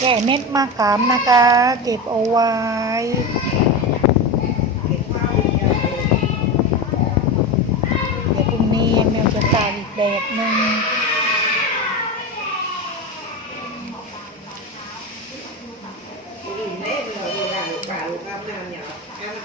แก่เม็ดมะขามนะคะ เก็บเอาไว้เดี๋ยวพรุ่งนี้แมวจะตากอีกแดดหนึ่ง nhìn đấy rồi thì làm cả một năm nào nhỏ ăn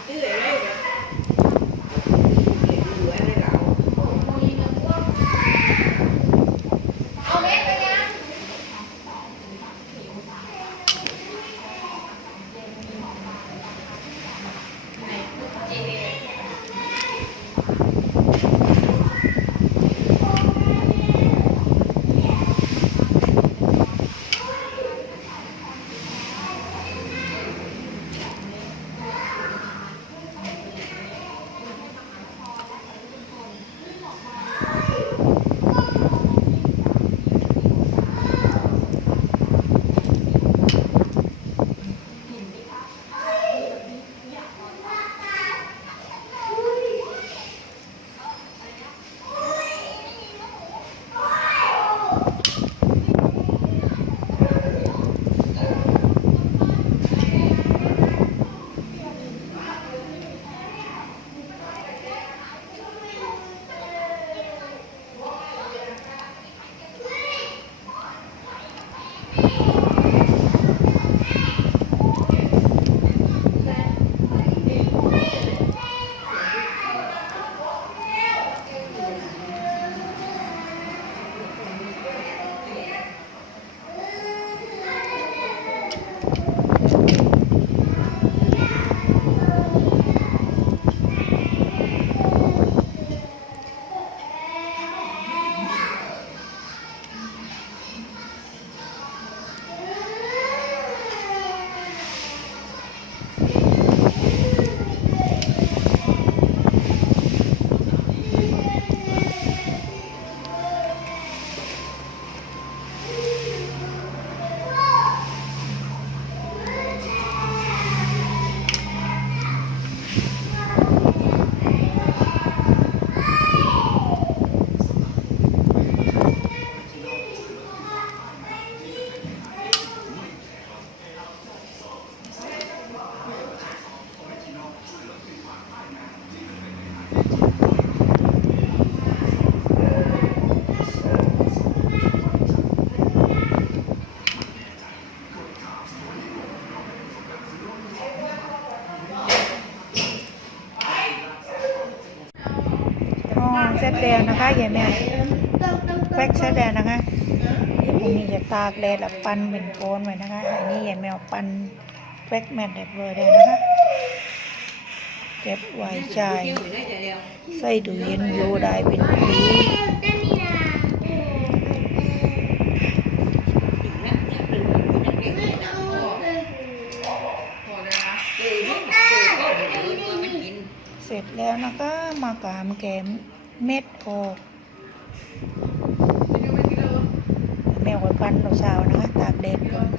แล้วนะคะยายแมวแพ็กเสร็จแล้วนะคะเดี๋ยวพรุ่งนี้จะตากแดดแล้วปั้นเป็นโคนไว้นะคะ อันนี้ยายแมวปั้นแพ็กแมทเรียบร้อยแล้วนะคะเก็บไว้ใช้ kêu người đấy chạy đeo ใส่ตู้เย็นอยู่ได้เป็นปี nhắc nhắc đừng nhắc cái gì nào từ lúc mà từ có một đứa mà nhìn เสร็จแล้วนะคะมากามแกม เม็ดออกแมวไว้ปั้นเราเช้านะคะตากแดดก่อน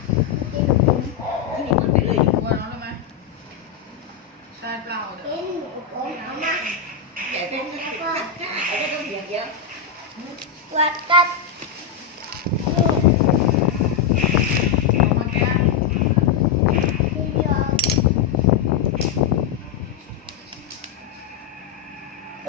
cái gì mình phải lười ว่าน้องได้ไหมใช่เปล่าเดี๋ยว để cái cái cái cái cái cái việc vậy วัดกัด